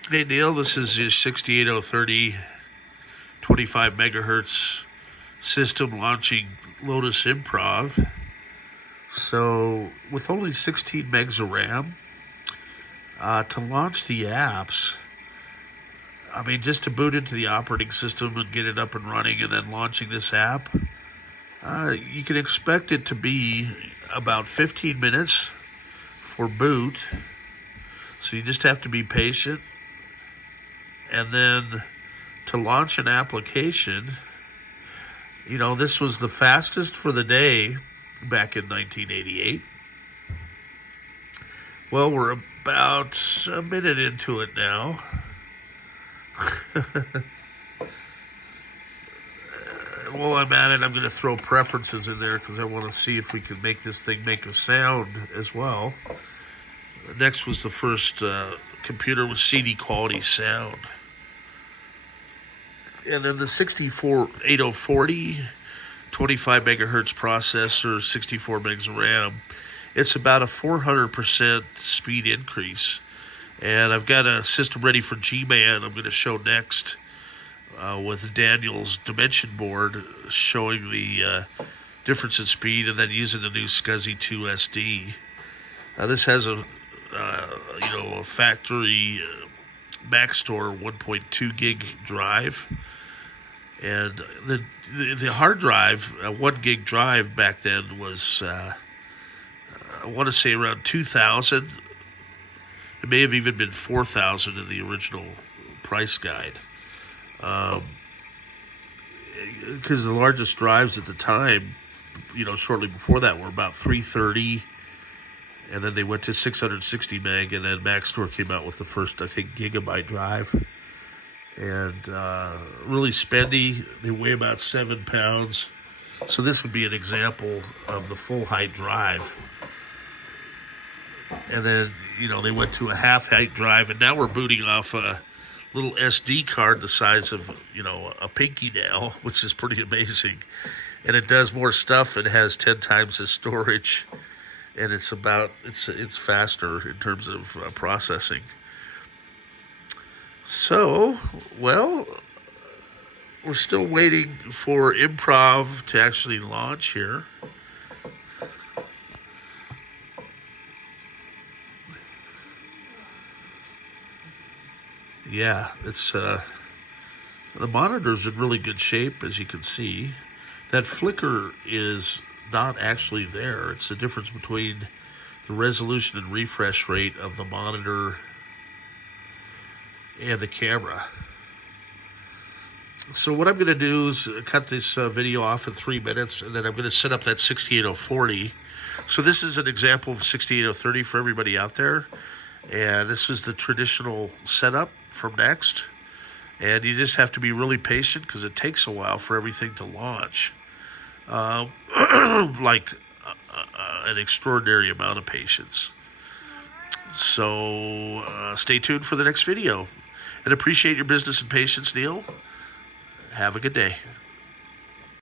Hey Neil, this is your 68030 25 megahertz system launching Lotus Improv. So, with only 16 megs of RAM, to launch the apps, just to boot into the operating system and get it up and running and then launching this app, you can expect it to be about 15 minutes for boot. So you just have to be patient. And then to launch an application, this was the fastest for the day back in 1988. Well, we're about a minute into it now. While I'm at it, I'm going to throw preferences in there because I want to see if we can make this thing make a sound as well. Next was the first computer with CD quality sound. And then the 64840, 25 megahertz processor, 64 megs of RAM. It's about a 400% speed increase. And I've got a system ready for Gman I'm going to show next with Daniel's dimension board showing the difference in speed and then using the new SCSI 2 SD. This has a factory Maxtor 1.2 gig drive. And the hard drive, a 1 gig drive back then was, I want to say around 2,000. It may have even been 4,000 in the original price guide. Because the largest drives at the time, shortly before that were about 330. And then they went to 660 meg, and then Maxtor came out with the first, I think, gigabyte drive. And really spendy. They weigh about 7 pounds. So this would be an example of the full height drive. And then, they went to a half height drive, and now we're booting off a little SD card the size of, a pinky nail, which is pretty amazing. And it does more stuff and has 10 times the storage. And it's faster in terms of processing. So, well, we're still waiting for Improv to actually launch here. Yeah, it's the monitor's in really good shape, as you can see. That flicker is not actually there. It's the difference between the resolution and refresh rate of the monitor and the camera. So what I'm going to do is cut this video off in 3 minutes, and then I'm going to set up that 68040. So this is an example of 68030 for everybody out there. And this is the traditional setup from NeXT. And you just have to be really patient because it takes a while for everything to launch. Like an extraordinary amount of patience. So stay tuned for the next video. And appreciate your business and patience, Neil. Have a good day.